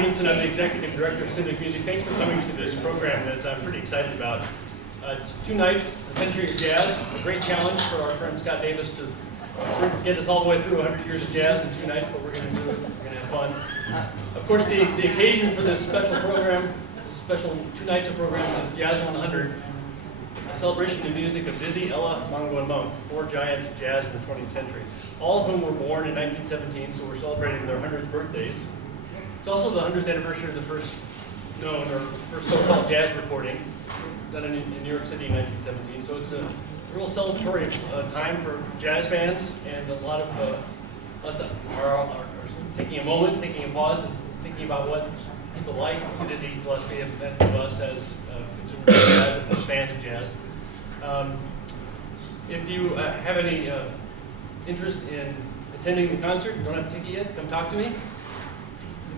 Stevenson. I'm the Executive Director of Civic Music. Thanks for coming to this program that I'm pretty excited about. It's 2 nights, a century of jazz, a great challenge for our friend Scott Davis to get us all the way through 100 years of jazz in 2 nights, but we're going to do it. We're going to have fun. Of course, the occasion for this special program, this special 2 nights of program is Jazz 100, a celebration of the music of Dizzy, Ella, Mongo, and Monk, 4 giants of jazz in the 20th century, all of whom were born in 1917, so we're celebrating their 100th birthdays. It's also the 100th anniversary of the first known, or first so-called jazz recording, done in New York City in 1917. So it's a real celebratory time for jazz fans, and a lot of us are taking a moment, taking a pause, and thinking about what people like Dizzy Gillespie have meant to us as consumers of jazz and as fans of jazz. If you have any interest in attending the concert, you don't have a ticket yet, come talk to me.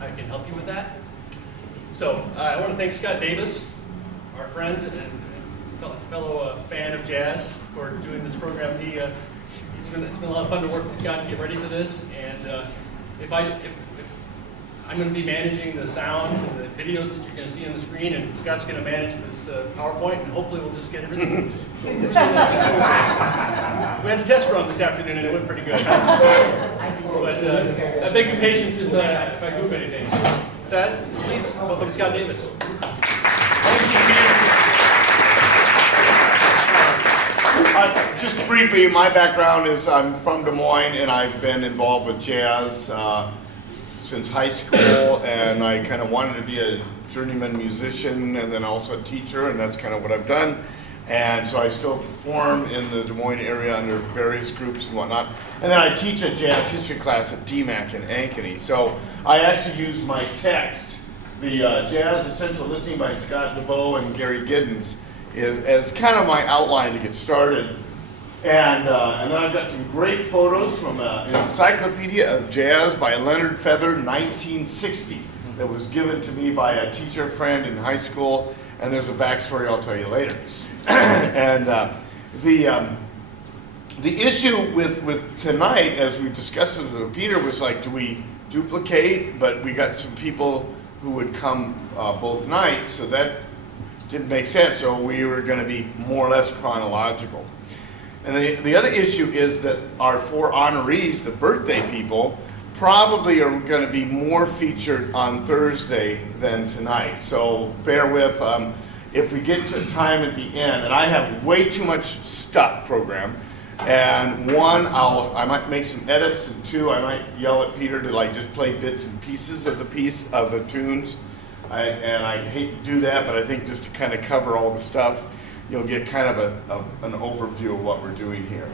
I can help you with that. So I want to thank Scott Davis, our friend and fellow fan of jazz, for doing this program. It's been a lot of fun to work with Scott to get ready for this. And if I'm going to be managing the sound and the videos that you're going to see on the screen, and Scott's going to manage this PowerPoint, and hopefully we'll just get everything. We had a test run this afternoon, and it went pretty good. But I beg your patience if I goof anything. So with that, please welcome Scott Davis. Just briefly, my background is I'm from Des Moines, and I've been involved with jazz since high school, and I kind of wanted to be a journeyman musician and then also a teacher, and that's kind of what I've done. And so I still perform in the Des Moines area under various groups and whatnot. And then I teach a jazz history class at DMAC in Ankeny. So I actually use my text, the Jazz Essential Listening by Scott DeVoe and Gary Giddens, as kind of my outline to get started. And then I've got some great photos from an Encyclopedia of Jazz by Leonard Feather, 1960, that was given to me by a teacher friend in high school. And there's a backstory I'll tell you later. And the issue with tonight, as we discussed it with Peter, was like, do we duplicate? But we got some people who would come both nights, so that didn't make sense. So we were going to be more or less chronological. And the other issue is that our 4 honorees, the birthday people, probably are going to be more featured on Thursday than tonight. So bear with. If we get to time at the end, and I have way too much stuff programmed, and 1, I might make some edits, and 2, I might yell at Peter to like just play bits and pieces of the tunes. And I hate to do that, but I think just to kind of cover all the stuff, you'll get kind of an overview of what we're doing here.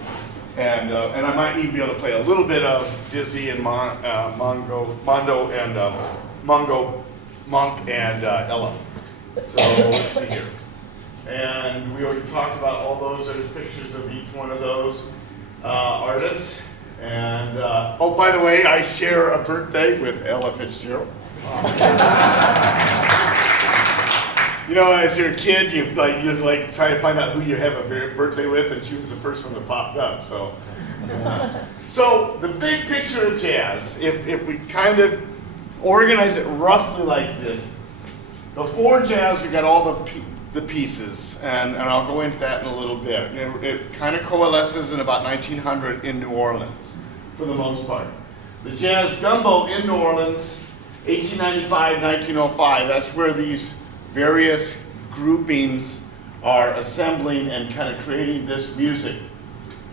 And I might even be able to play a little bit of Dizzy and Mondo and Mongo, Monk and Ella. So let's see here. And we already talked about all those. There's pictures of each one of those artists. And oh, by the way, I share a birthday with Ella Fitzgerald. You know, as you're a kid, you just try to find out who you have a birthday with, and she was the first one that popped up. So, so the big picture of jazz, if we kind of organize it roughly like this. Before jazz, we got all the pieces, and I'll go into that in a little bit. It kind of coalesces in about 1900 in New Orleans, for the most part. The Jazz Gumbo in New Orleans, 1895, 1905, that's where these various groupings are assembling and kind of creating this music.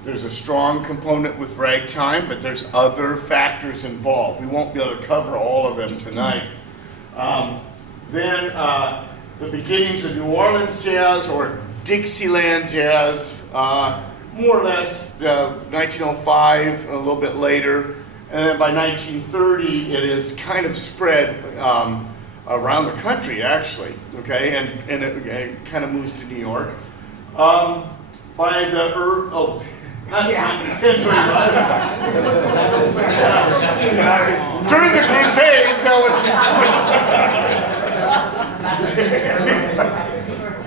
There's a strong component with ragtime, but there's other factors involved. We won't be able to cover all of them tonight. Then the beginnings of New Orleans jazz, or Dixieland jazz, more or less 1905, a little bit later. And then by 1930, it is kind of spread around the country, actually, okay? And it kind of moves to New York. By the during the Crusades, that was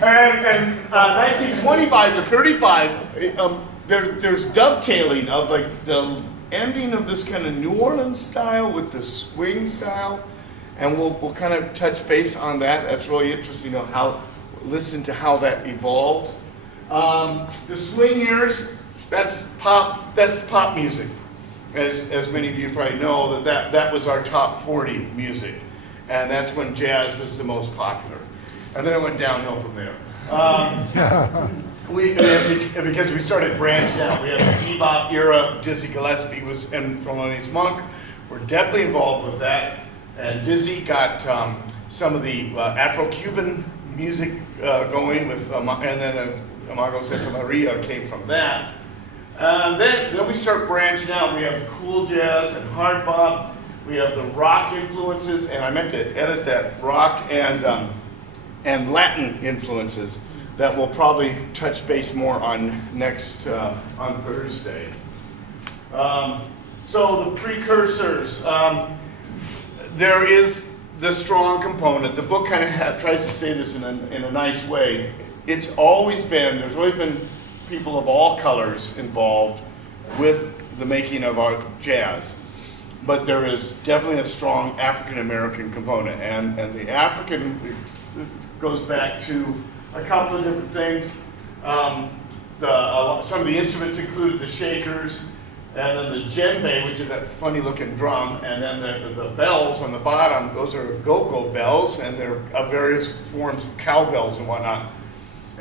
and 1925 to 35, there's dovetailing of like the ending of this kind of New Orleans style with the swing style, and we'll kind of touch base on that. That's really interesting, listen to how that evolves. The swing years, that's pop music. As many of you probably know, that was our top 40 music. And that's when jazz was the most popular. And then it went downhill from there. Because we started branching out. We had the bebop era. Dizzy Gillespie and Thelonious Monk were definitely involved with that. And Dizzy got some of the Afro-Cuban music going with, and then Amago Santa Maria came from that. Then we start branching out. We have cool jazz and hard bop. We have the rock influences, and I meant to edit that, rock and Latin influences that we'll probably touch base more on on Thursday. So the precursors. There is the strong component. The book kind of tries to say this in a nice way. There's always been people of all colors involved with the making of our jazz. But there is definitely a strong African American component. And the African goes back to a couple of different things. Some of the instruments included the shakers, and then the djembe, which is that funny looking drum, and then the bells on the bottom, those are go-go bells, and they're of various forms of cowbells and whatnot.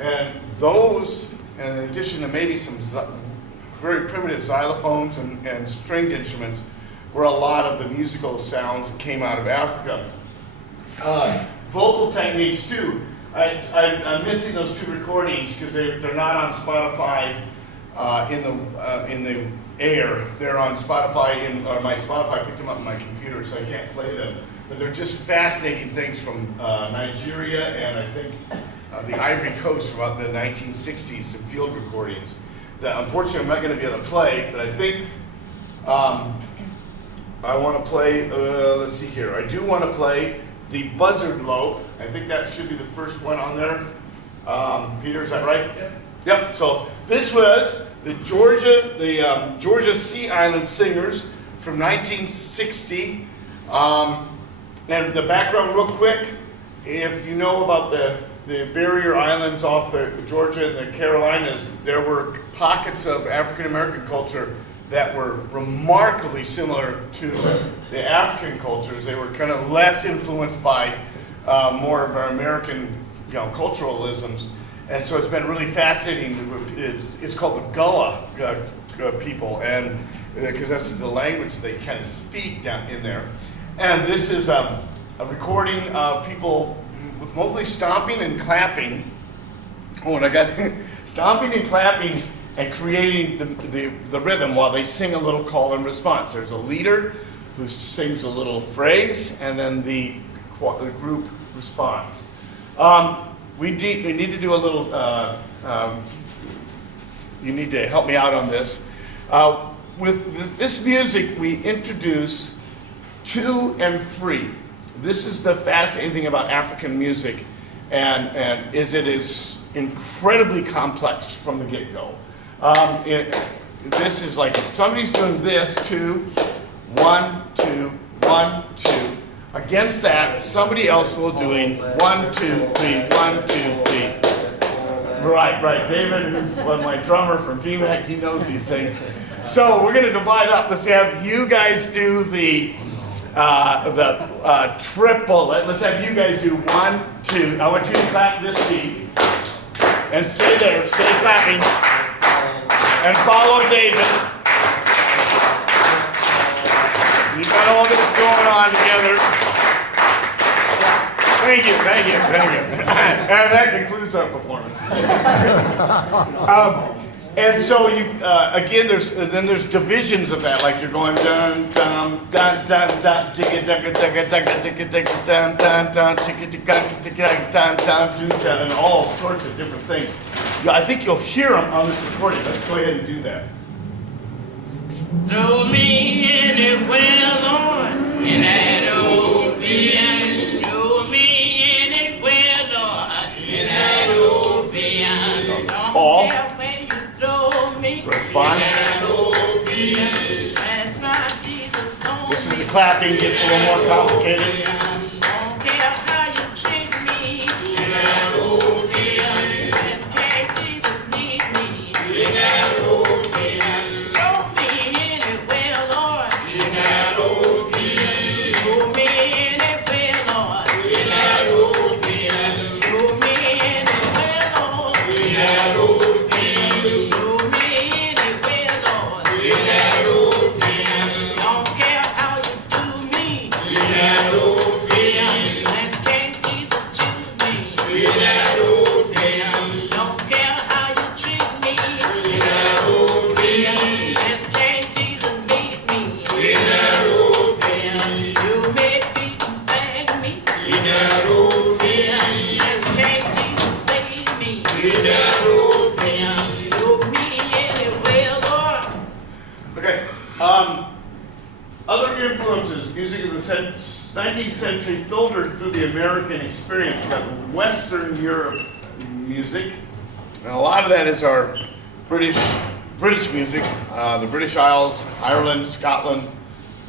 And those, in addition to maybe some very primitive xylophones and stringed instruments, were a lot of the musical sounds that came out of Africa. Vocal techniques too. I'm missing those 2 recordings because they're not on Spotify in the air. They're on Spotify, or my Spotify picked them up on my computer, so I can't play them. But they're just fascinating things from Nigeria and I think the Ivory Coast from about the 1960s, some field recordings that unfortunately I'm not going to be able to play, but I think I want to play, let's see here, I do want to play the Buzzard Lope. I think that should be the first one on there. Peter, is that right? Yep, so this was the Georgia Sea Island Singers from 1960. And the background real quick, if you know about the barrier islands off the Georgia and the Carolinas, there were pockets of African American culture that were remarkably similar to the African cultures. They were kind of less influenced by more of our American culturalisms. And so it's been really fascinating. It's called the Gullah people, and because that's the language they kind of speak down in there. And this is a recording of people with mostly stomping and clapping. Oh, and I got stomping and clapping and creating the rhythm while they sing a little call and response. There's a leader who sings a little phrase, and then the group responds. We need to do a little, you need to help me out on this. With this music, we introduce 2 and 3. This is the fascinating thing about African music, and is it is incredibly complex from the get-go. This is like, if somebody's doing this, 2, 1, 2, 1, 2. Against that, somebody else will doing 1, 2, 3, 1, 2, 3. Right. David, who's my drummer from DMAC, he knows these things. So we're going to divide up. Let's have you guys do the triple. Let's have you guys do 1, 2. I want you to clap this beat and stay there. Stay clapping and follow David. You got all this going on together. Thank you. And that concludes our performance. And so you again, there's divisions of that, like you're going dun dun dun dun dun ticka ticka ticka ticka ticka ticka dun dun dun ticka ticka ticka dun dun dun, and all sorts of different things. I think you'll hear them on this recording. Let's go ahead and do that. Throw me anywhere, Lord, in that ocean. Throw me anywhere, Lord, in that ocean. All. Don't care where you throw me. Response. In that ocean. That's my Jesus. This is the clapping gets a little more complicated. music of the 19th century filtered through the American experience. We've got Western Europe music, and a lot of that is our British music, the British Isles, Ireland, Scotland,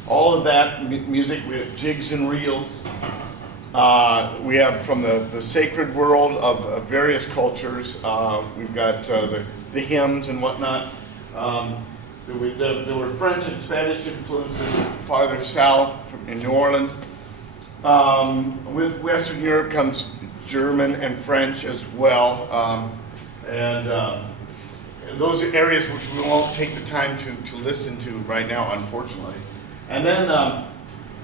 all of that music. We have jigs and reels. We have from the sacred world of various cultures. We've got the hymns and whatnot. There were French and Spanish influences farther south in New Orleans. With Western Europe comes German and French as well. Those are areas which we won't take the time to listen to right now, unfortunately. And then,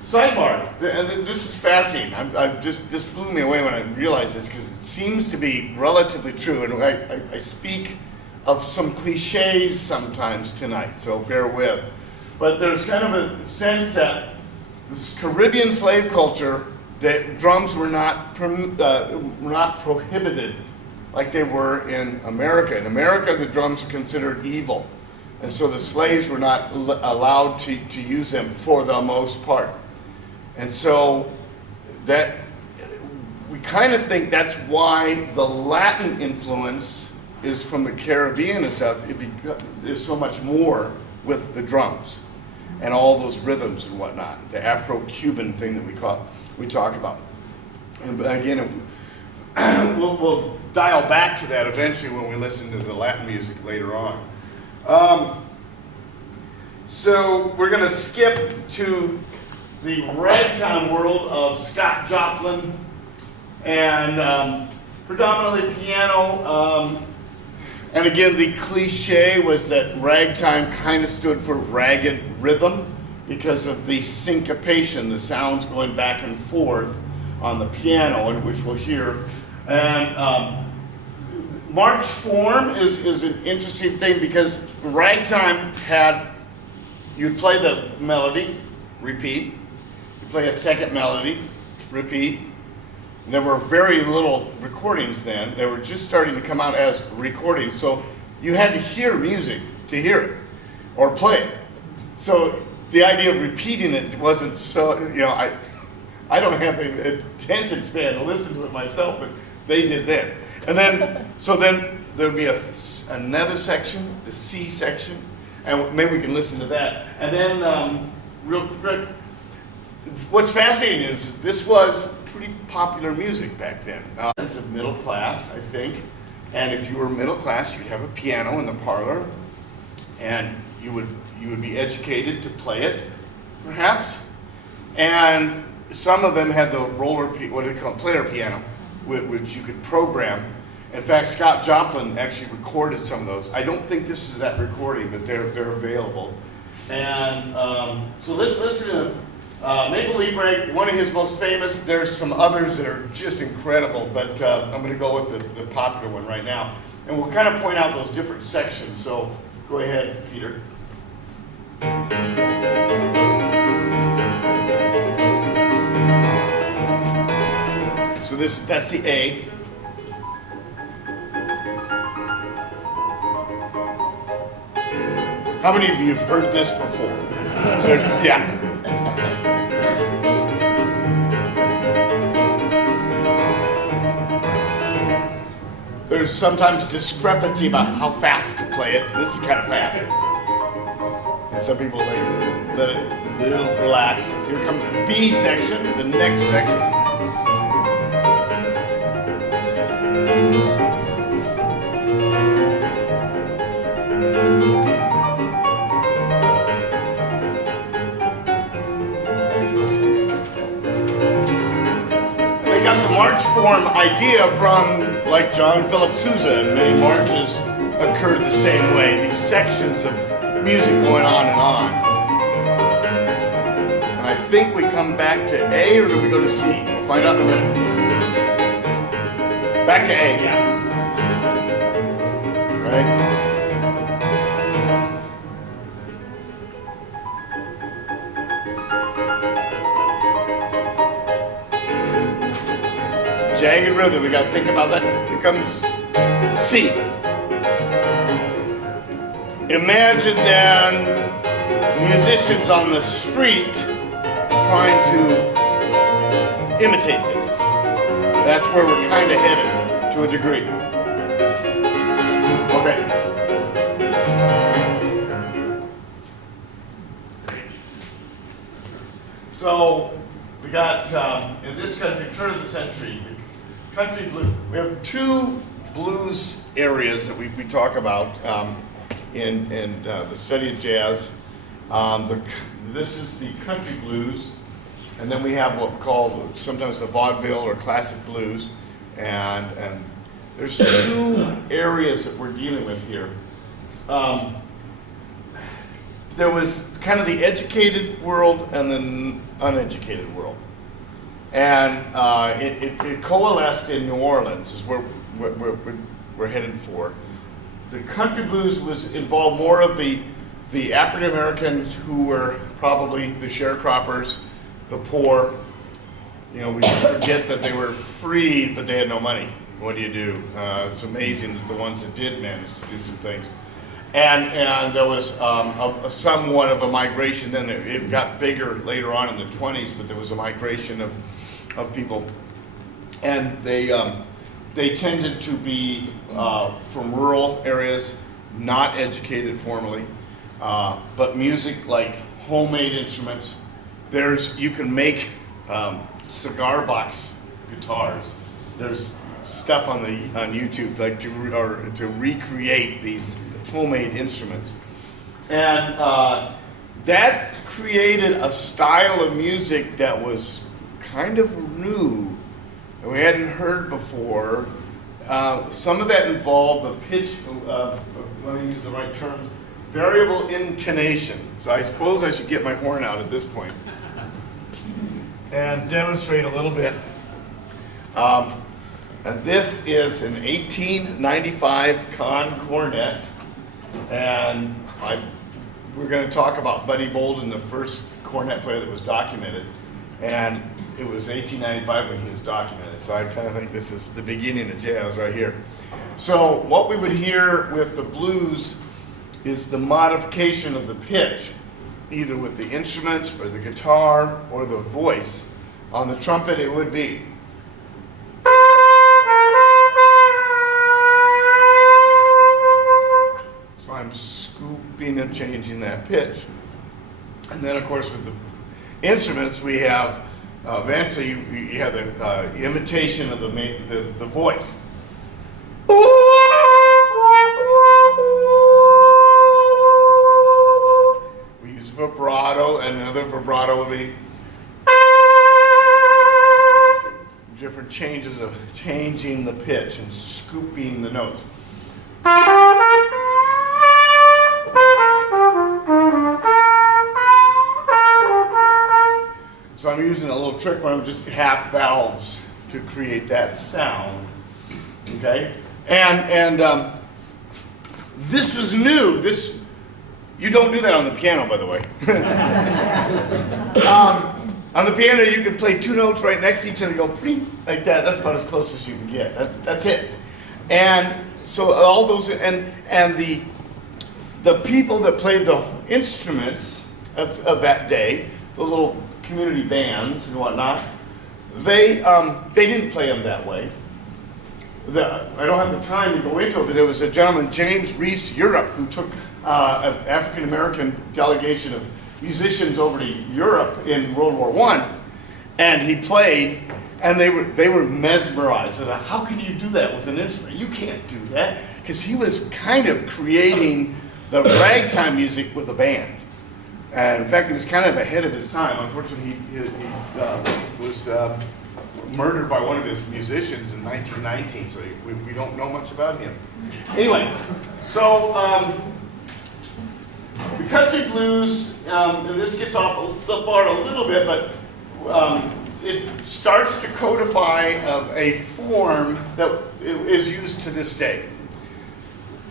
sidebar, this is fascinating. This blew me away when I realized this, because it seems to be relatively true. And I speak of some cliches sometimes tonight, so bear with. But there's kind of a sense that this Caribbean slave culture, that drums were not prohibited like they were in America. In America, the drums were considered evil, and so the slaves were not allowed to use them for the most part. And so that we kind of think that's why the Latin influence is from the Caribbean and stuff. There's so much more with the drums and all those rhythms and whatnot, the Afro-Cuban thing that we talk about. And again, we'll dial back to that eventually when we listen to the Latin music later on. So we're going to skip to the ragtime world of Scott Joplin and predominantly piano. And again, the cliche was that ragtime kind of stood for ragged rhythm because of the syncopation, the sounds going back and forth on the piano, and which we'll hear. And march form is an interesting thing, because ragtime you'd play the melody, repeat. You play a second melody, repeat. There were very little recordings then. They were just starting to come out as recordings. So you had to hear music to hear it or play it. So the idea of repeating it wasn't so, I don't have the attention span to listen to it myself, but they did then. And then, there would be another section, the C section, and maybe we can listen to that. And then, real quick, what's fascinating is this was pretty popular music back then. It's of middle class, I think. And if you were middle class, you'd have a piano in the parlor, and you would be educated to play it, perhaps. And some of them had the player piano, which you could program. In fact, Scott Joplin actually recorded some of those. I don't think this is that recording, but they're available. And so let's listen to Maple Leaf Rag, one of his most famous. There's some others that are just incredible, but I'm going to go with the popular one right now. And we'll kind of point out those different sections. So go ahead, Peter. So that's the A. How many of you have heard this before? Yeah. There's sometimes discrepancy about how fast to play it. This is kind of fast. And some people let it a little relax. Here comes the B section, the next section. They got the march form idea from like John Philip Sousa, and many marches occurred the same way. These sections of music going on and on. And I think we come back to A, or do we go to C? We'll find out in a minute. Back to A, yeah. Right? Jagged rhythm, we gotta think about that. Here comes C. Imagine then musicians on the street trying to imitate this. That's where we're kind of headed to a degree. Okay. So we got in this country, turn of the century, country blues. We have two blues areas that we talk about in the study of jazz. This is the country blues, and then we have what we call sometimes the vaudeville or classic blues, and there's two areas that we're dealing with here. There was kind of the educated world and the uneducated world, and it coalesced in New Orleans is where we're headed for. The country blues was involved more of the African Americans who were probably the sharecroppers, the poor. You know, we forget that they were freed, but they had no money. What do you do? It's amazing that the ones that did manage to do some things. And there was a somewhat of a migration, then it got bigger later on in the 20s, but there was a migration of people. And they tended to be from rural areas, not educated formally, but music like homemade instruments. You can make cigar box guitars. There's stuff on YouTube like to recreate these homemade instruments, and that created a style of music that was kind of new that we hadn't heard before. Some of that involved the pitch, let me use the right terms, variable intonation. So I suppose I should get my horn out at this point and demonstrate a little bit. And this is an 1895 Conn cornet, and we're going to talk about Buddy Bolden, the first cornet player that was documented, and it was 1895 when he was documented, so I kind of think this is the beginning of jazz right here. So what we would hear with the blues is the modification of the pitch, either with the instruments or the guitar or the voice. On the trumpet it would be I'm scooping and changing that pitch. And then, of course, with the instruments, we have eventually you have the imitation of the voice. We use vibrato, and another vibrato would be different changes of changing the pitch and scooping the notes. So I'm using a little trick where I'm just half valves to create that sound, okay? And this was new. You don't do that on the piano, by the way. On the piano, you can play two notes right next to each other and go bleep, like that. That's about as close as you can get. That's it. And so all those and the people that played the instruments of that day, the little community bands and whatnot, they didn't play them that way. I don't have the time to go into it, but there was a gentleman, James Reese Europe, who took an African-American delegation of musicians over to Europe in World War I, and he played, and they were mesmerized. They're like, how can you do that with an instrument? You can't do that, because he was kind of creating the ragtime music with a band. And in fact, he was kind of ahead of his time. Unfortunately, he was murdered by one of his musicians in 1919, so we don't know much about him. Anyway, so the country blues, and this gets off the bar a little bit, but it starts to codify a form that is used to this day.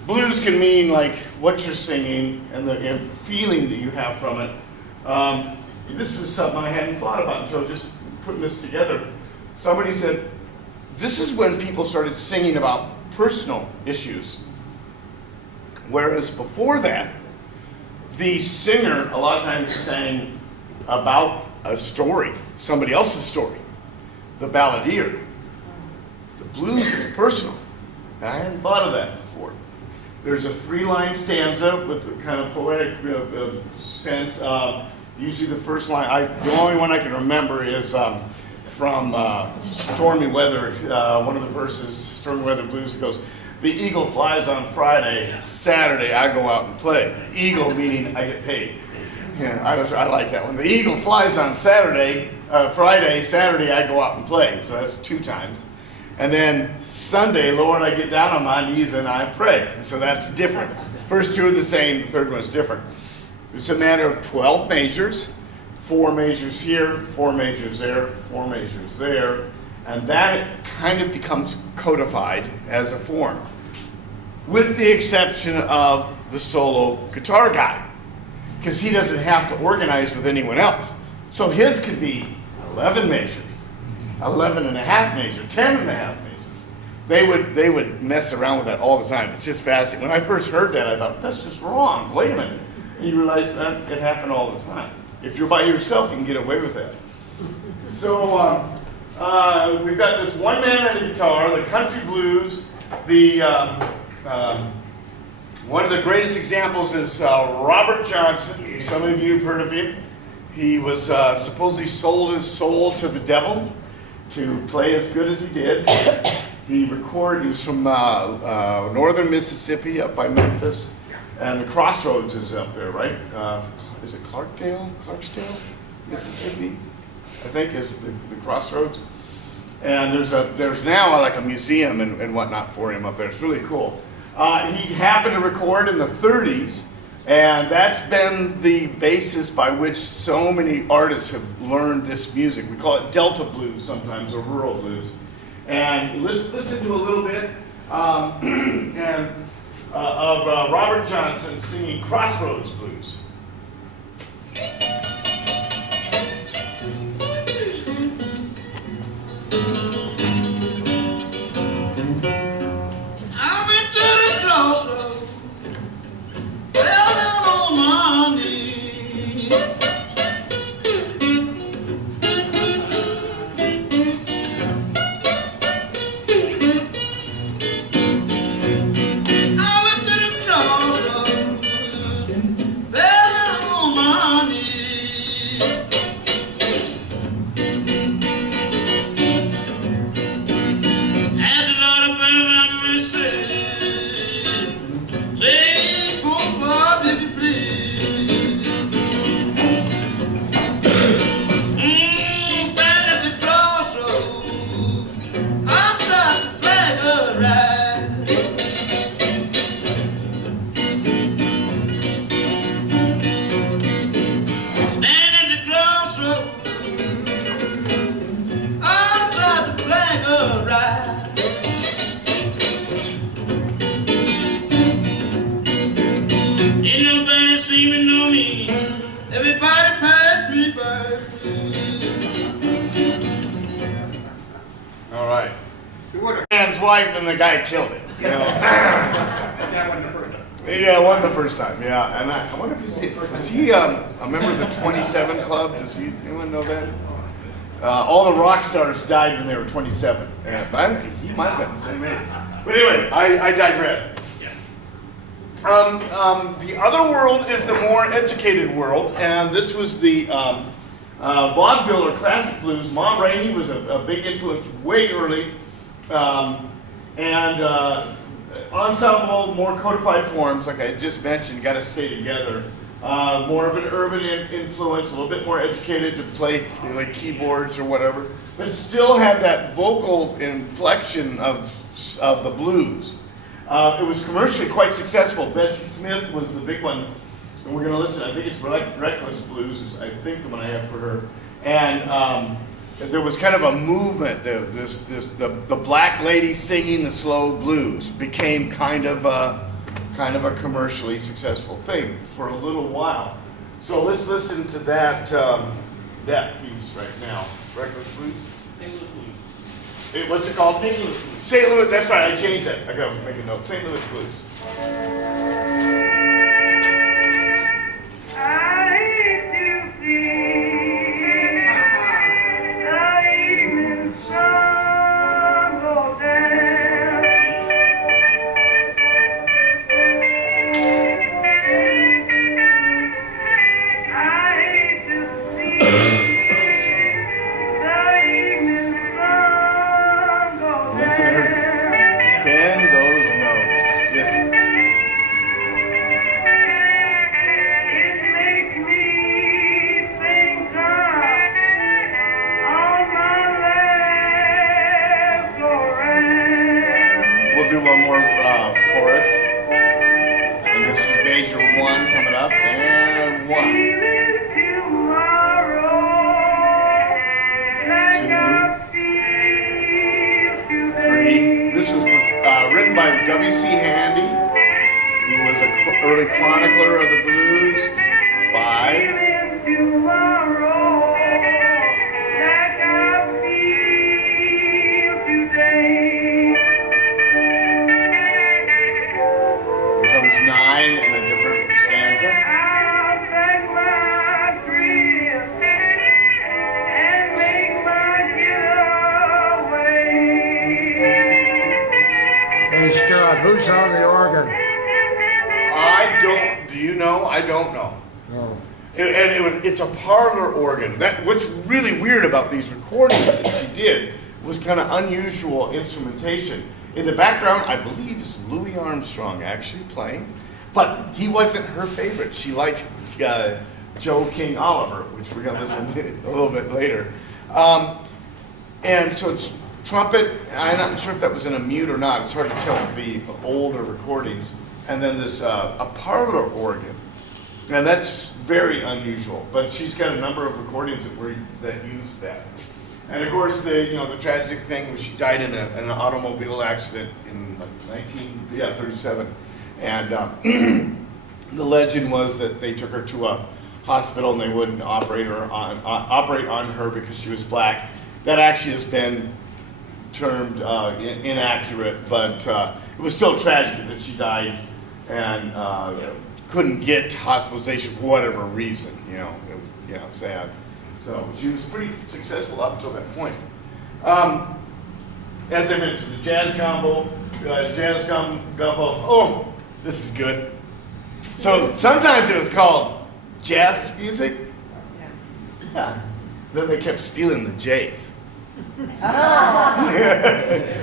Blues can mean like what you're singing and the feeling that you have from it. This was something I hadn't thought about until just putting this together. Somebody said, this is when people started singing about personal issues. Whereas before that, the singer a lot of times sang about a story, somebody else's story. The balladeer. The blues is personal. And I hadn't thought of that before. There's a 3-line stanza with a kind of poetic sense. Usually the first line, the only one I can remember is from Stormy Weather, one of the verses, Stormy Weather Blues, it goes, the eagle flies on Friday, Saturday I go out and play. Eagle meaning I get paid. Yeah, I like that one. The eagle flies on Friday, Saturday I go out and play. So that's 2 times. And then Sunday, Lord, I get down on my knees and I pray. So that's different. First 2 are the same, the third one's different. It's a matter of 12 measures, 4 measures here, 4 measures there, 4 measures there, and that kind of becomes codified as a form, with the exception of the solo guitar guy, because he doesn't have to organize with anyone else. So his could be 11 measures, 11 and a half measures, 10 and a half measures. They would mess around with that all the time. It's just fascinating. When I first heard that, I thought, that's just wrong. Wait a minute. And you realize that can happen all the time. If you're by yourself, you can get away with that. So we've got this one man on the guitar, the country blues. One of the greatest examples is Robert Johnson. Some of you have heard of him. He was supposedly sold his soul to the devil to play as good as he did. He was from northern Mississippi, up by Memphis. And the Crossroads is up there, right? Is it Clarksdale, Mississippi? I think is the Crossroads. And there's now like a museum and whatnot for him up there. It's really cool. He happened to record in the 30s, and that's been the basis by which so many artists have learned this music. We call it Delta blues sometimes, or rural blues. And listen to a little bit. Of Robert Johnson singing Crossroads Blues. I went to the crossroads, fell down on my knees. I went to the crossroads, fell down on my knees. And the Lord of my mercy, say, oh God, if you please. Stand at the crossroads, I'm trying to flag a ride. Stand at the crossroads, I'm trying to flag a ride. Ain't nobody see me, know me. Everybody pass me by. All right. Man's wife and the guy killed it. You know? That wasn't the first time. Yeah, one the first time. Yeah, and I wonder if is he a member of the 27 Club? Does anyone know that? All the rock stars died when they were 27. Yeah, he might have been the same age. But anyway, I digress. The other world is the more educated world, and this was the vaudeville or classic blues. Ma Rainey was a big influence way early, and ensemble, more codified forms, like I just mentioned, got to stay together. More of an urban influence, a little bit more educated to play like keyboards or whatever, but still had that vocal inflection of the blues. It was commercially quite successful. Bessie Smith was the big one, and we're going to listen. I think it's Reckless Blues is I think the one I have for her. And there was kind of a movement. The black lady singing the slow blues became kind of a commercially successful thing for a little while. So let's listen to that piece right now. Reckless Blues. St. Louis Blues. What's it called? St. Louis Blues. St. Louis, that's right, I changed that. I gotta make a note. St. Louis Blues. I hate to see up, and 1, 2, 3. This was written by W.C. Handy, who was an early chronicler of the blues. 5. Here comes 9 in a different stanza. Hey Scott, who's on the organ? Do you know? I don't know. No. It's a parlor organ. What's really weird about these recordings that she did was kind of unusual instrumentation. In the background, I believe, is Louis Armstrong actually playing, but he wasn't her favorite. She liked Joe King Oliver, which we're going to listen to a little bit later. And so it's trumpet. I'm not sure if that was in a mute or not. It's hard to tell with the older recordings. And then this a parlor organ. And that's very unusual, but she's got a number of recordings that use that. And of course, the tragic thing was she died in an automobile accident in 1937. And the legend was that they took her to a hospital and they wouldn't operate on her because she was black. That actually has been termed inaccurate, but it was still tragic that she died and couldn't get hospitalization for whatever reason. It was sad. So she was pretty successful up until that point. As I mentioned, the jazz gumbo. Oh, this is good. So sometimes it was called jazz music. Yeah. Then they kept stealing the J's.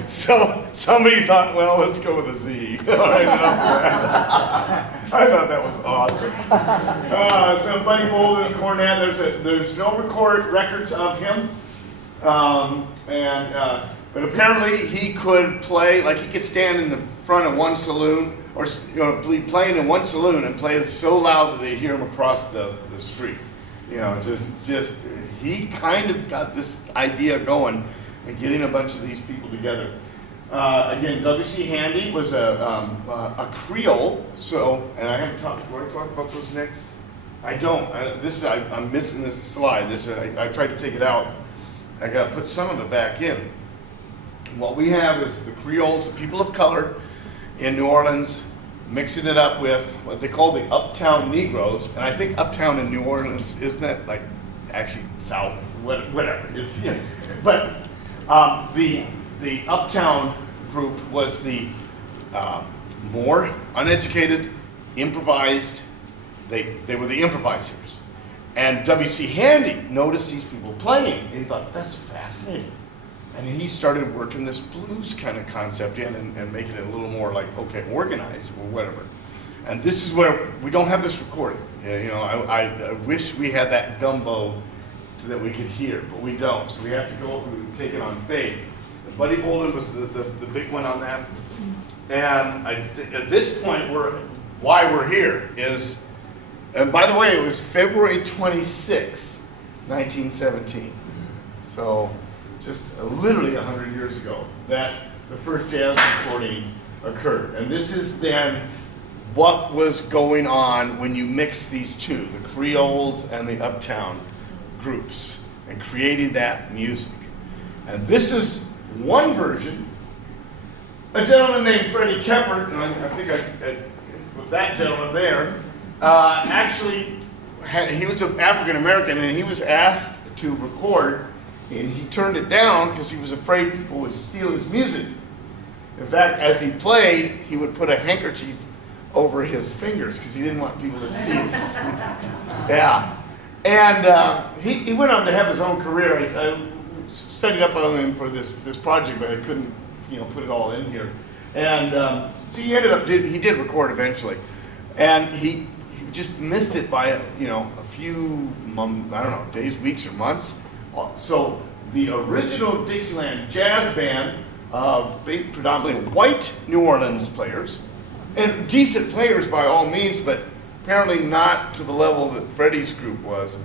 So somebody thought, well, let's go with a Z. I thought that was awesome. So Buddy Bolden and Cornette, there's no records of him, but apparently he could play, like he could stand in the front of one saloon, or be playing in one saloon and play so loud that they hear him across the street. Just he kind of got this idea going and getting a bunch of these people together. Again, W.C. Handy was a Creole. So, and I haven't talked. Do I talk about those next? I don't. I'm missing this slide. I tried to take it out. I got to put some of it back in. What we have is the Creoles, the people of color in New Orleans, mixing it up with what they call the Uptown Negroes. And I think Uptown in New Orleans, isn't that like actually South, whatever. But the Uptown group was the more uneducated, improvised. They were the improvisers. And W.C. Handy noticed these people playing, and he thought, that's fascinating. And he started working this blues kind of concept in and making it a little more like, okay, organized or whatever. And this is where we don't have this recorded. I wish we had that gumbo that we could hear, but we don't. So we have to go and take it on faith. Buddy Bolden was the big one on that. And at this point, why we're here is, and by the way, it was February 26, 1917. So just literally 100 years ago that the first jazz recording occurred. And this is then what was going on when you mix these two, the Creoles and the Uptown groups, and creating that music. And this is one version. A gentleman named Freddie Keppert, and I think that gentleman there, actually, he was an African American, and he was asked to record, and he turned it down because he was afraid people would steal his music. In fact, as he played, he would put a handkerchief over his fingers because he didn't want people to see it. Yeah. And he went on to have his own career. I studied up on him for this project, but I couldn't, put it all in here. And so he ended up he did record eventually, and he just missed it by a few days, weeks, or months. So the original Dixieland Jazz Band of predominantly white New Orleans players, and decent players by all means, but apparently not to the level that Freddie's group was.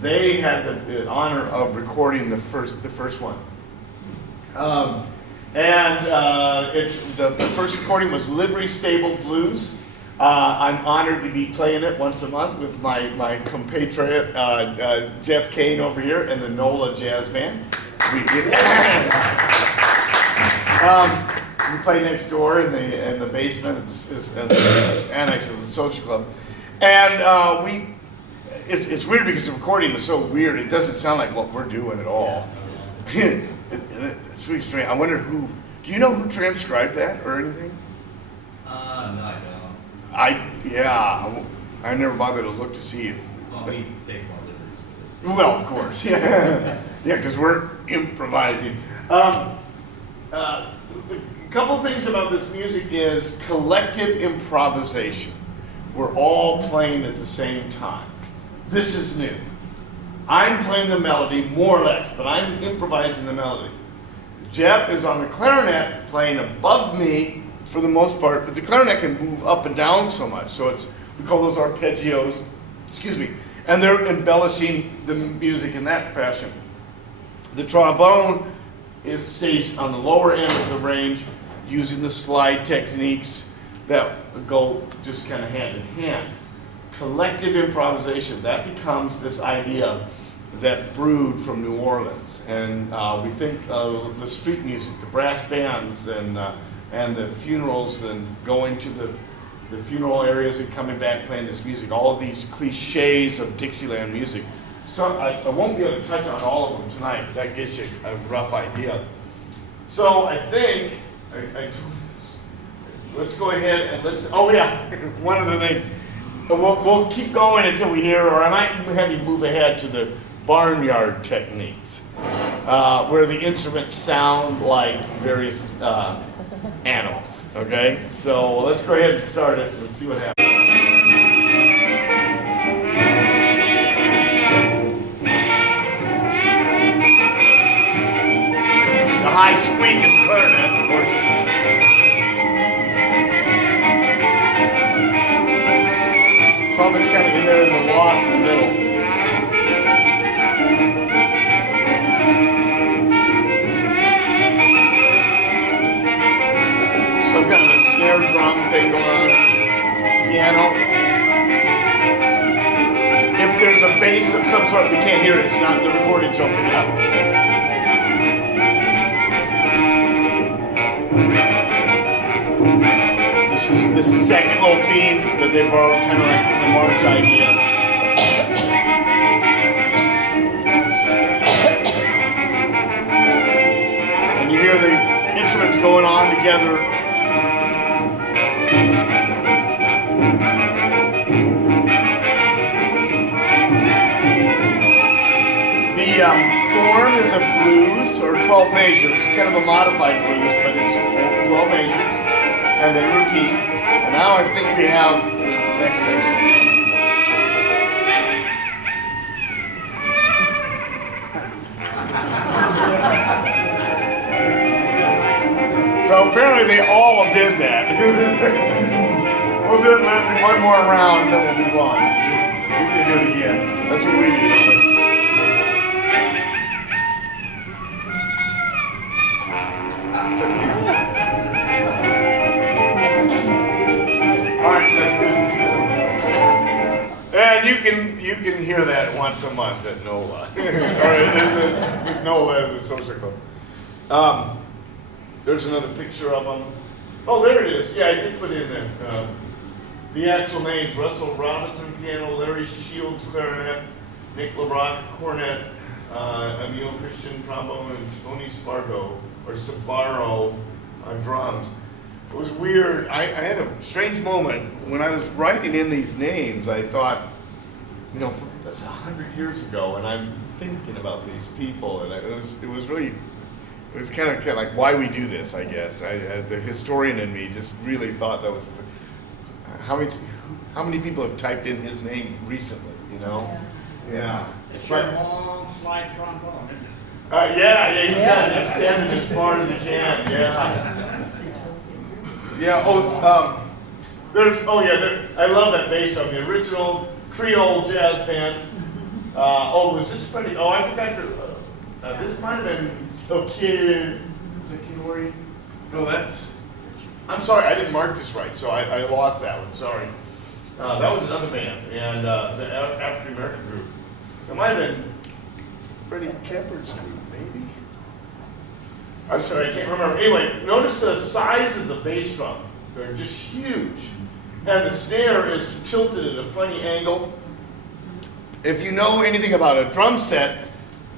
They had the honor of recording the first one. The first recording was Livery Stable Blues. I'm honored to be playing it once a month with my compatriot Jeff Kane over here and the NOLA Jazz Band. We play next door in the basement, it's the annex of the social club, and it's weird because the recording is so weird. It doesn't sound like what we're doing at all. It's really strange. I wonder who. Do you know who transcribed that or anything? No, I don't. I never bothered to look to see if. Well, we take more liberties. Well, of course, yeah, because we're improvising. A couple things about this music is collective improvisation. We're all playing at the same time. This is new. I'm playing the melody, more or less, but I'm improvising the melody. Jeff is on the clarinet playing above me for the most part, but the clarinet can move up and down so much, so we call those arpeggios, and they're embellishing the music in that fashion. The trombone stays on the lower end of the range, using the slide techniques that go just kind of hand in hand. Collective improvisation, that becomes this idea that brewed from New Orleans. And we think of the street music, the brass bands, and the funerals, and going to the funeral areas and coming back playing this music, all of these cliches of Dixieland music. So I won't be able to touch on all of them tonight, but that gives you a rough idea. So I think, let's go ahead and listen. Oh yeah, one other thing. We'll keep going until we hear, or I might have you move ahead to the barnyard techniques, where the instruments sound like various animals, okay? So let's go ahead and start it. Let's see what happens. The high squeak is clarinet, of course. Trumpet's kind of in there in the loss in the middle. Some kind of a snare drum thing going on. Piano. If there's a bass of some sort, we can't hear it. It's not the recording, so pick it up. This is the second little theme that they borrowed, kind of like from the march idea. And you hear the instruments going on together. The form is a blues, or 12 measures, kind of a modified blues, but it's 12 measures. And then repeat. And now I think we have the next section. So apparently they all did that. We'll do one more round and then we'll move on. We can do it again. That's what we do, don't we? And you can hear that once a month at NOLA. With NOLA at the social club. There's another picture of them. Oh, there it is. Yeah, I did put in the actual names: Russell Robinson piano, Larry Shields clarinet, Nick LaRocque cornet, Emil Christian trombone, and Tony Spargo or Sabaro on drums. It was weird. I had a strange moment when I was writing in these names. I thought, that's 100 years ago, and I'm thinking about these people, and it was kind of like why we do this. I guess the historian in me just really thought that was how many people have typed in his name recently. Yeah. It's your long slide trombone, isn't it? Yeah, he's got it extended as far as he can. Yeah. Yeah. I love that bass drum, the original Creole jazz band. Was this Freddie? Oh, I forgot to, this might have been, Kid, was it Kid Ory? No, I'm sorry, I didn't mark this right, so I lost that one, sorry. That was another band, and the African American group. It might have been Freddie Kemper's group, maybe? I'm sorry, I can't remember. Anyway, notice the size of the bass drum. They're just huge. And the snare is tilted at a funny angle. If you know anything about a drum set,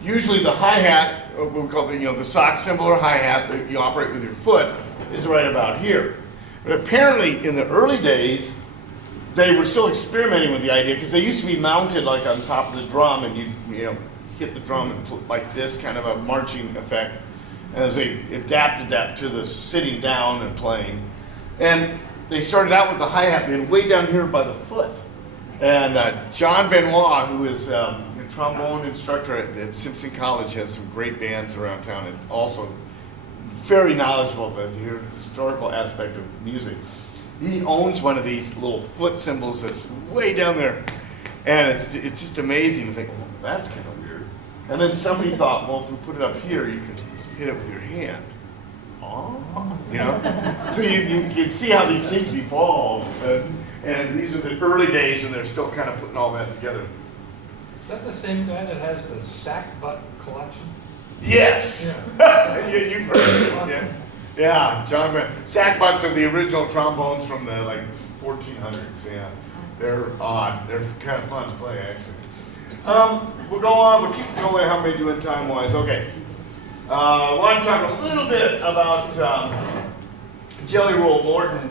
usually the hi-hat, what we call the sock cymbal or hi-hat that you operate with your foot, is right about here. But apparently, in the early days, they were still experimenting with the idea because they used to be mounted like on top of the drum, and you hit the drum and like this, kind of a marching effect. And as they adapted that to the sitting down and playing, and they started out with the hi-hat being way down here by the foot. And John Benoit, who is a trombone instructor at Simpson College, has some great bands around town, and also very knowledgeable about the historical aspect of music. He owns one of these little foot cymbals that's way down there, and it's just amazing to think, well, that's kind of weird. And then somebody thought, well, if we put it up here, you could hit it with your hand. Oh, so you can see how these things evolve. And these are the early days, and they're still kind of putting all that together. Is that the same guy that has the sack butt collection? Yes. Yeah. You've heard of it. Yeah. John sack butts are the original trombones from the 1400s. Yeah, they're odd. They're kind of fun to play, actually. We'll go on. We'll keep going. How are we doing time-wise? Okay. I want to talk a little bit about Jelly Roll Morton,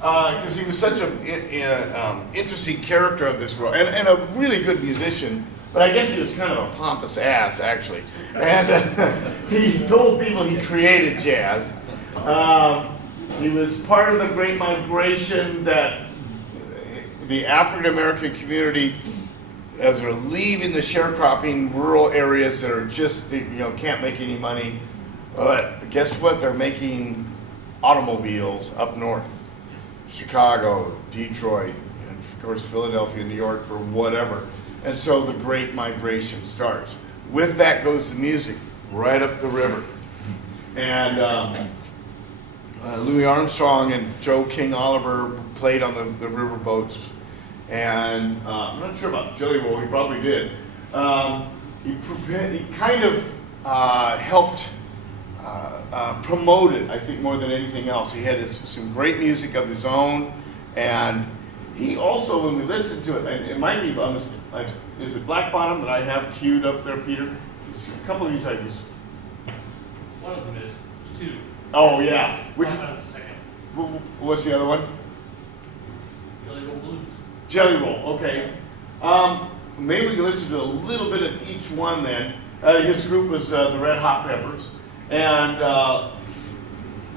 because he was such an interesting character of this world, and a really good musician, but I guess he was kind of a pompous ass, actually. And he told people he created jazz. He was part of the Great Migration that the African American community, as they're leaving the sharecropping rural areas that are just, can't make any money. But guess what? They're making automobiles up north. Chicago, Detroit, and of course Philadelphia, New York, for whatever. And so the Great Migration starts. With that goes the music, right up the river. And Louis Armstrong and Joe King Oliver played on the river boats. And I'm not sure about Jelly Roll, he probably did. He kind of helped promote it, I think, more than anything else. He had some great music of his own, and he also, when we listened to it, and it might be on this, is it Black Bottom that I have queued up there, Peter? There's a couple of these I just... One of them is 2. Oh, yeah. Which? Second. What's the other one? Jelly Roll Blues. Jelly Roll, okay. Maybe we can listen to a little bit of each one then. His group was the Red Hot Peppers. And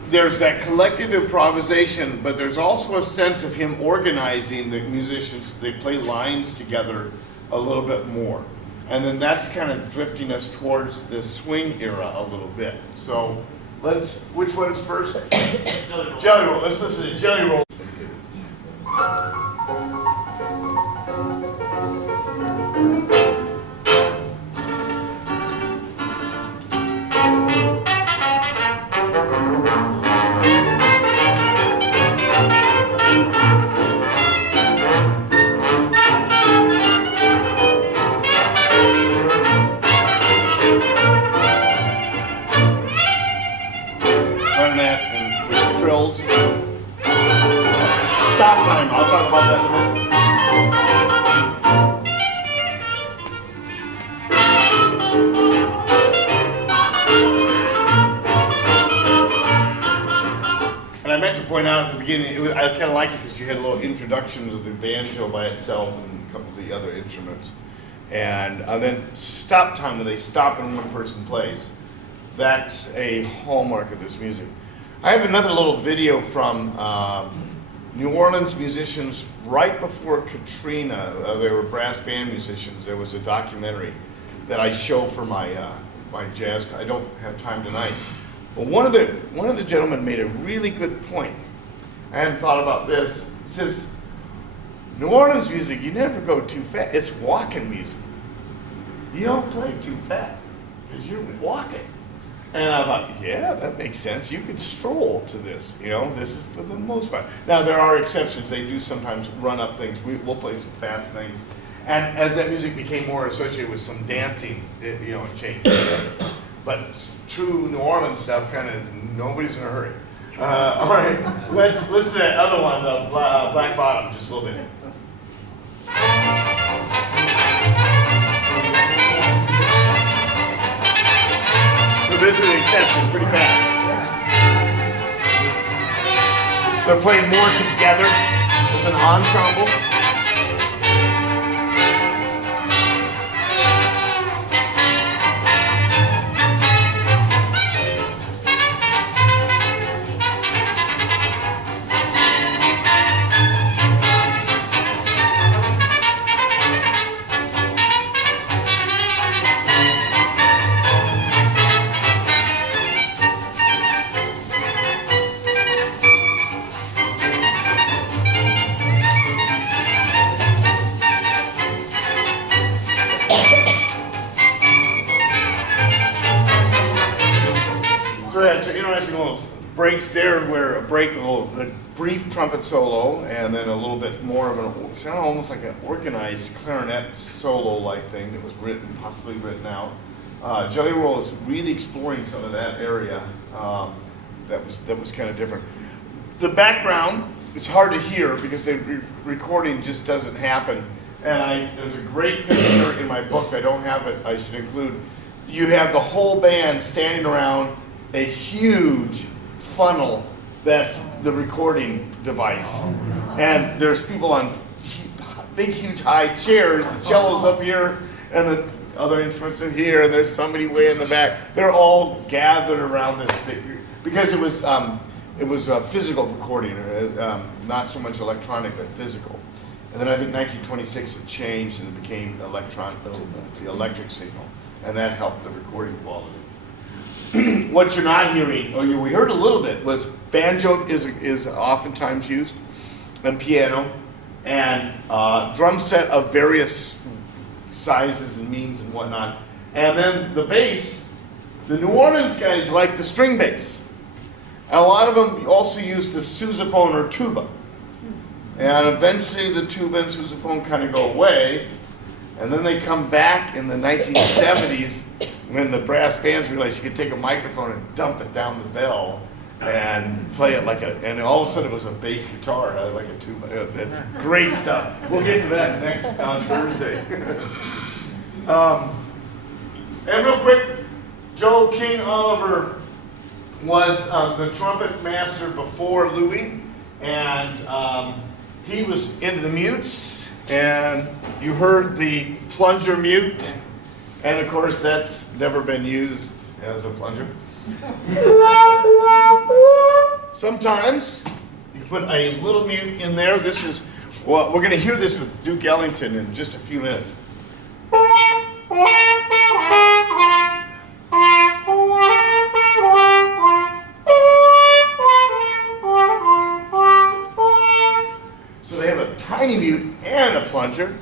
there's that collective improvisation, but there's also a sense of him organizing the musicians. They play lines together a little bit more. And then that's kind of drifting us towards the swing era a little bit. So which one is first? Jelly Roll. Jelly Roll. Let's listen to Jelly Roll. Stop time. I'll talk about that in a minute. And I meant to point out at the beginning, I kind of like it because you had a little introduction to the banjo by itself and a couple of the other instruments. And then stop time, when they stop and one person plays. That's a hallmark of this music. I have another little video from New Orleans musicians right before Katrina. They were brass band musicians. There was a documentary that I show for my my jazz. I don't have time tonight. But one of the gentlemen made a really good point. I hadn't thought about this. He says, New Orleans music, you never go too fast. It's walking music. You don't play too fast because you're walking. And I thought, yeah, that makes sense. You could stroll to this. This is for the most part. Now, there are exceptions. They do sometimes run up things. We'll play some fast things. And as that music became more associated with some dancing, it changed. But true New Orleans stuff, kind of, nobody's in a hurry. All right, let's listen to that other one, the Black Bottom, just a little bit. So this is an exception, pretty fast. They're playing more together as an ensemble. So that's an interesting little breaks there where a brief trumpet solo and then a little bit more of it sounded almost like an organized clarinet solo-like thing that was possibly written out. Jelly Roll is really exploring some of that area that was kind of different. The background, it's hard to hear because the recording just doesn't happen. And there's a great picture in my book, I don't have it, I should include. You have the whole band standing around a huge funnel that's the recording device. And there's people on big, huge, high chairs. The cello's up here, and the other instruments in here, and there's somebody way in the back. They're all gathered around this big, because it was a physical recording, not so much electronic, but physical. And then I think 1926 it changed and it became the electric signal, and that helped the recording quality. What you're not hearing, we heard a little bit, was banjo is oftentimes used, and piano, and drum set of various sizes and means and whatnot. And then the bass, the New Orleans guys like the string bass. And a lot of them also use the sousaphone or tuba. And eventually the tuba and sousaphone kind of go away. And then they come back in the 1970s when the brass bands realized you could take a microphone and dump it down the bell and play it and all of a sudden it was a bass guitar, like a tuba. That's great stuff. We'll get to that next on Thursday. And real quick, Joe King Oliver was the trumpet master before Louis, and he was into the mutes, and you heard the plunger mute, and of course that's never been used as a plunger. Sometimes you put a little mute in there. This is, well, we're going to hear this with Duke Ellington in just a few minutes. So they have a tiny mute and a plunger,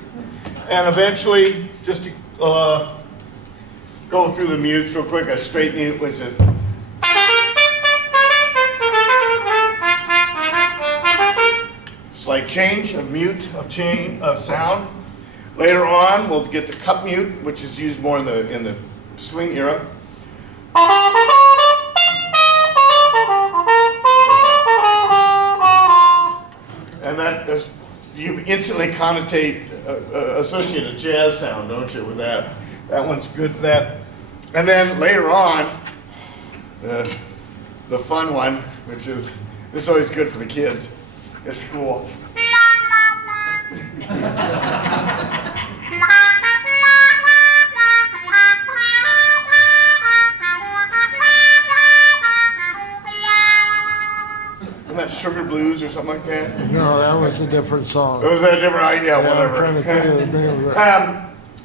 and eventually, just to go through the mutes real quick, a straight mute, which is slight change of mute, of sound. Later on, we'll get the cup mute, which is used more in the swing era. And that is, you instantly associate a jazz sound, don't you, with that? That one's good for that. And then later on, the fun one, which is, this is always good for the kids. It's cool. Isn't that Sugar Blues or something like that? No, that was a different song. It was a different idea, Yeah, whatever. I'm trying to think of the name of it.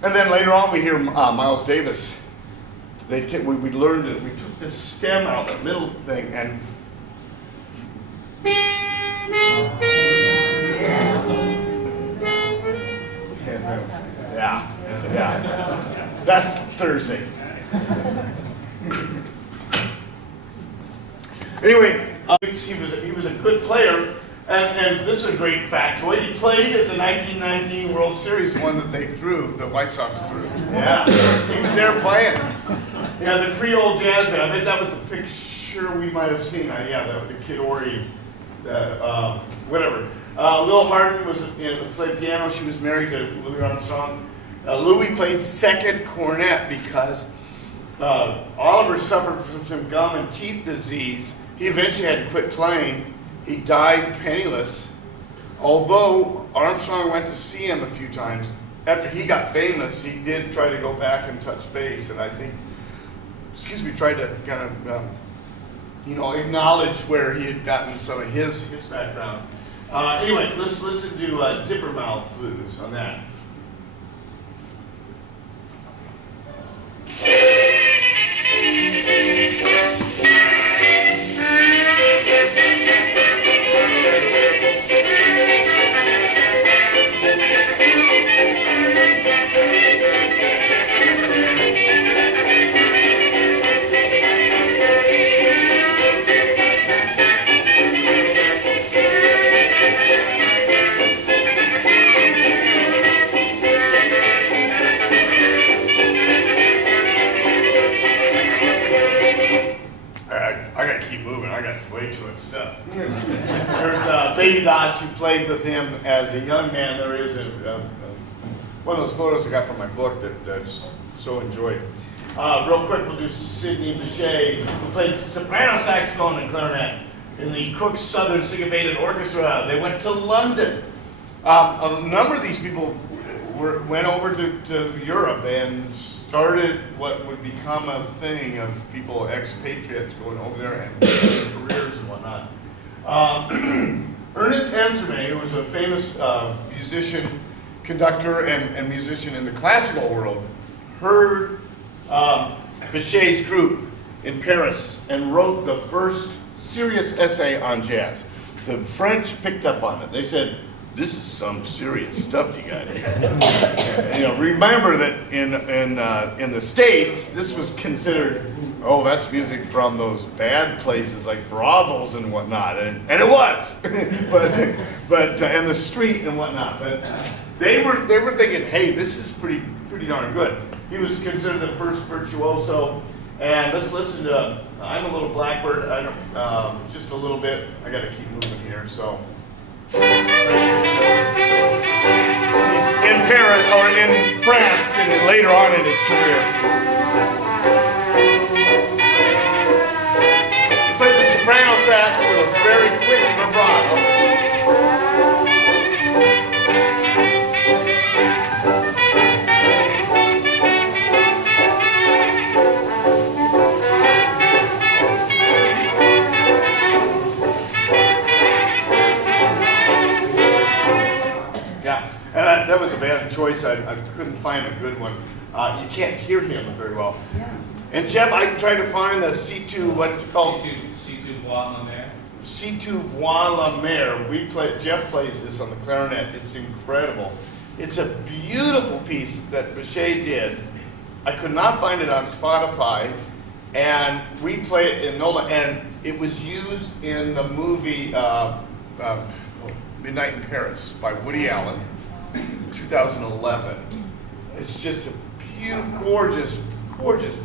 And then later on we hear Miles Davis. We learned it. We took this stem out, the middle thing, and Thursday. Anyway, he was a good player, and this is a great factoid. He played at the 1919 World Series, the one that they threw, the White Sox threw. Yeah, he was there playing. Yeah, the Creole Jazz Band. I bet that was the picture we might have seen. The Kid Ory, whatever. Lil Hardin played piano. She was married to Louis Armstrong. Louis played second cornet because Oliver suffered from some gum and teeth disease. He eventually had to quit playing. He died penniless. Although Armstrong went to see him a few times, after he got famous, he did try to go back and touch base, and I think, tried to kind of, acknowledge where he had gotten some of his background. Anyway, let's listen to Dipper Mouth Blues on that. There's Baby Dodge, who played with him as a young man. There is one of those photos I got from my book that I've so enjoyed. Real quick, we'll do Sidney Bechet, who played soprano saxophone and clarinet in the Cook Southern Syncopated Orchestra. They went to London. A number of these people went over to Europe and started what would become a thing of people, expatriates, going over there and careers and whatnot. Ernest Ansermet, who was a famous musician, conductor, and musician in the classical world, heard Bechet's group in Paris and wrote the first serious essay on jazz. The French picked up on it. They said, "This is some serious stuff you got here." Remember that in the States, this was considered, oh, that's music from those bad places like brothels and whatnot, and it was, but and the street and whatnot. But they were thinking, hey, this is pretty darn good. He was considered the first virtuoso, and let's listen to "I'm a Little Blackbird." I don't just a little bit. I got to keep moving here, so. He's in Paris or in France, and later on in his career. He played the soprano sax with a very quick vibrato. That was a bad choice. I couldn't find a good one. You can't hear him very well. Yeah. And Jeff, I tried to find the C2, what's it called? C2 Voix La Mer. C2 Voix La Mer. Jeff plays this on the clarinet. It's incredible. It's a beautiful piece that Bechet did. I could not find it on Spotify, and we play it in NOLA, and it was used in the movie Midnight in Paris by Woody Allen. 2011. It's just a gorgeous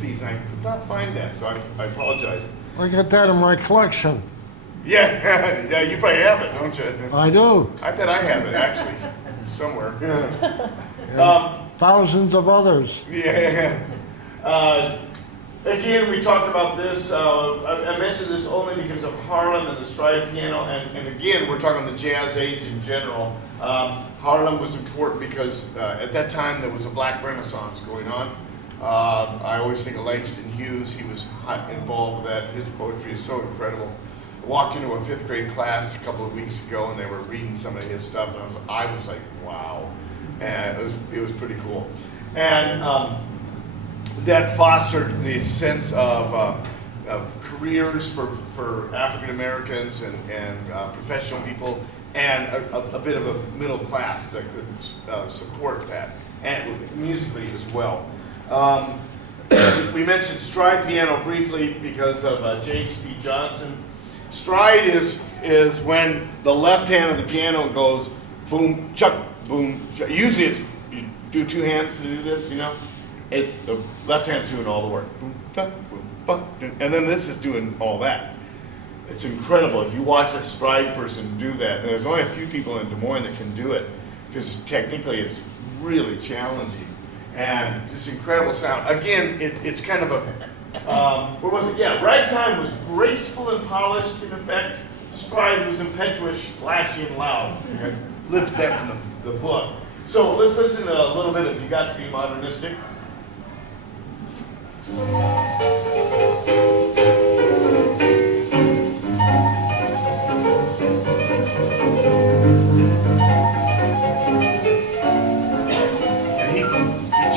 piece, and I could not find that, so I apologize. I got that in my collection. Yeah, you probably have it, don't you? I do. I bet I have it, actually, somewhere. Thousands of others. Yeah. Again, we talked about this. I mentioned this only because of Harlem and the stride piano, and again, we're talking the jazz age in general. Harlem was important because at that time there was a black renaissance going on. I always think of Langston Hughes. He was involved with that. His poetry is so incredible. I walked into a 5th grade class a couple of weeks ago, and they were reading some of his stuff, and I was like, wow. And it was pretty cool. And that fostered the sense of careers for African Americans and professional people, and a bit of a middle class that could support that, and musically as well. we mentioned stride piano briefly because of James P. Johnson. Stride is when the left hand of the piano goes boom, chuck, boom, chuck. Usually it's, you do two hands to do this, you know? The left hand's doing all the work. Boom, chuck, boom, buck, and then this is doing all that. It's incredible if you watch a stride person do that. And there's only a few people in Des Moines that can do it because technically it's really challenging. And this incredible sound. Again, it's kind of a, what was it? Yeah, ragtime was graceful and polished in effect. Stride was impetuous, flashy, and loud. I lifted that from the book. So let's listen to a little bit of You Got to Be Modernistic.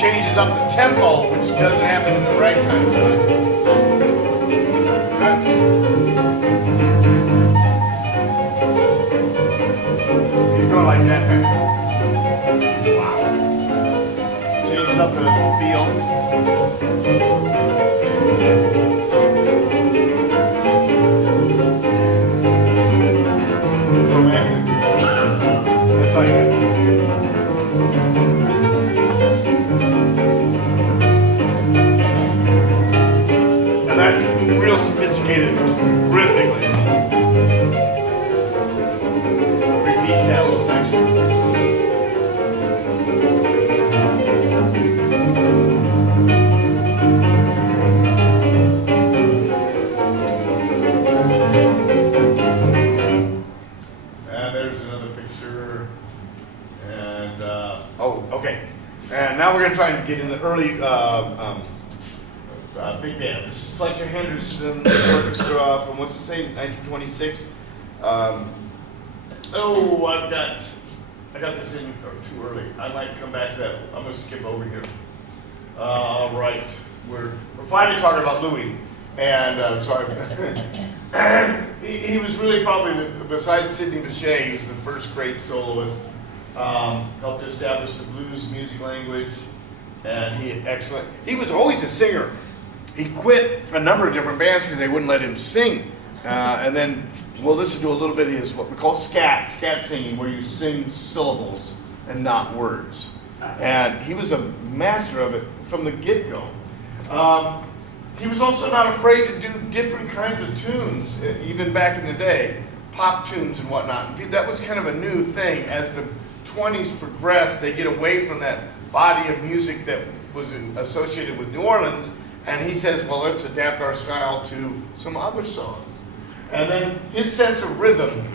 Changes up the tempo, which doesn't happen in the ragtime time. He's going like that. Wow. Changes up the feel. That's like it. Real sophisticated rhythmically. Repeats that little section. And there's another picture. And, oh, okay. And now we're going to try and get in the early big band. This is Fletcher Henderson Orchestra from, what's it say, 1926. Oh, I got this in too early. I might come back to that. I'm going to skip over here. All right, we're finally talking about Louis, and so he was really probably besides Sidney Bechet, he was the first great soloist. Helped establish the blues music language, and he was always a singer. He quit a number of different bands because they wouldn't let him sing. And then we'll listen to a little bit of his, what we call scat singing, where you sing syllables and not words. And he was a master of it from the get-go. He was also not afraid to do different kinds of tunes, even back in the day, pop tunes and whatnot. That was kind of a new thing. As the 20s progressed, they get away from that body of music that was associated with New Orleans. And he says, well, let's adapt our style to some other songs. And then his sense of rhythm,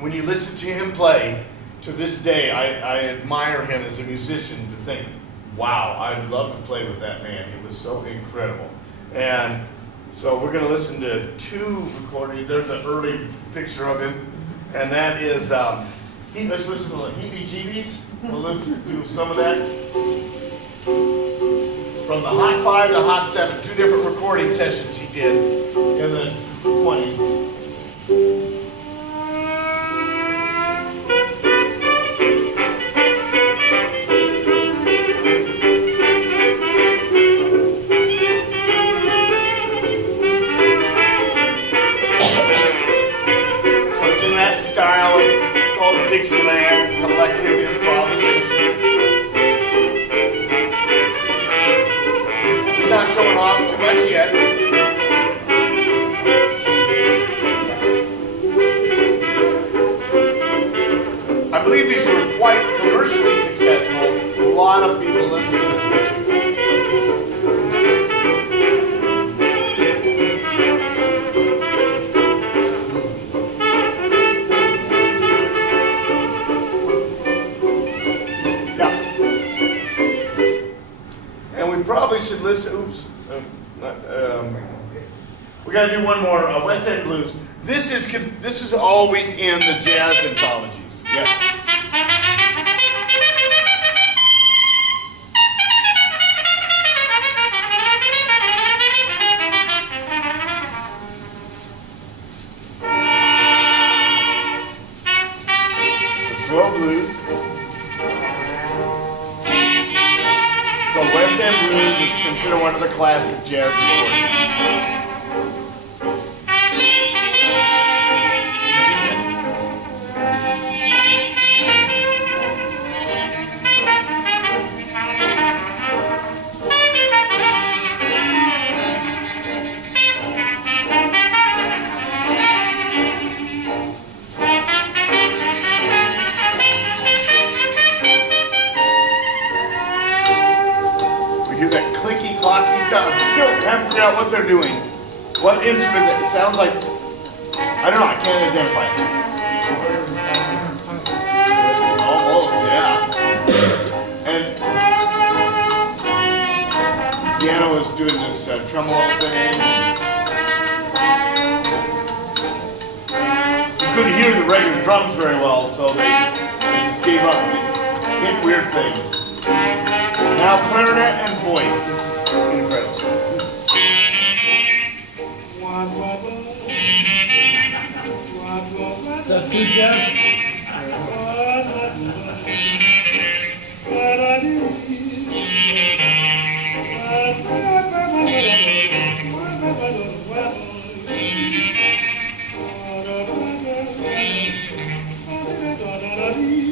when you listen to him play, to this day, I admire him as a musician to think, wow, I'd love to play with that man. He was so incredible. And so we're going to listen to two recordings. There's an early picture of him. And that is, let's listen to the Heebie Jeebies. We'll do some of that. From the Hot 5 to Hot 7, two different recording sessions he did in the 20s. So it's in that style called Dixieland collective improvisation. Not showing off too much yet. I believe these were quite commercially successful. A lot of people listen to this music. Probably should listen. Oops. We got to do one more West End Blues. This is always in the jazz anthologies. Yeah. It's a slow blues. called West End Blues. It's considered one of the classic jazz recordings. We hear that clicky clocky stuff. I still haven't figured out what they're doing. What instrument it sounds like. I don't know, I can't identify it. Almost, yeah. And piano is doing this tremolo thing. You couldn't hear the regular drums very well, so they just gave up and hit weird things. Now clarinet and voice. This is incredible. Is that true, Jeff?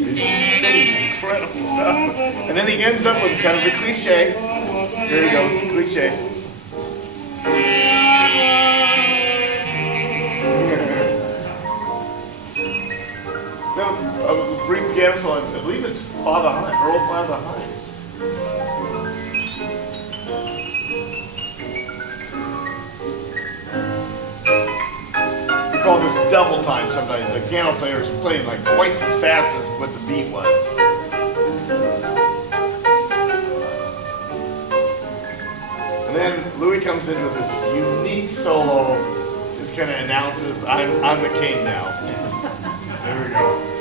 He's singing incredible stuff. And then he ends up with kind of a cliche. Here he goes, cliche. Then a brief piano solo, I believe it's Father Hines, Earl Father Hines. We call this double time sometimes. The piano player is playing like twice as fast as what the beat was. And then Louis comes in with this unique solo, just kind of announces, I'm the king now. There we go.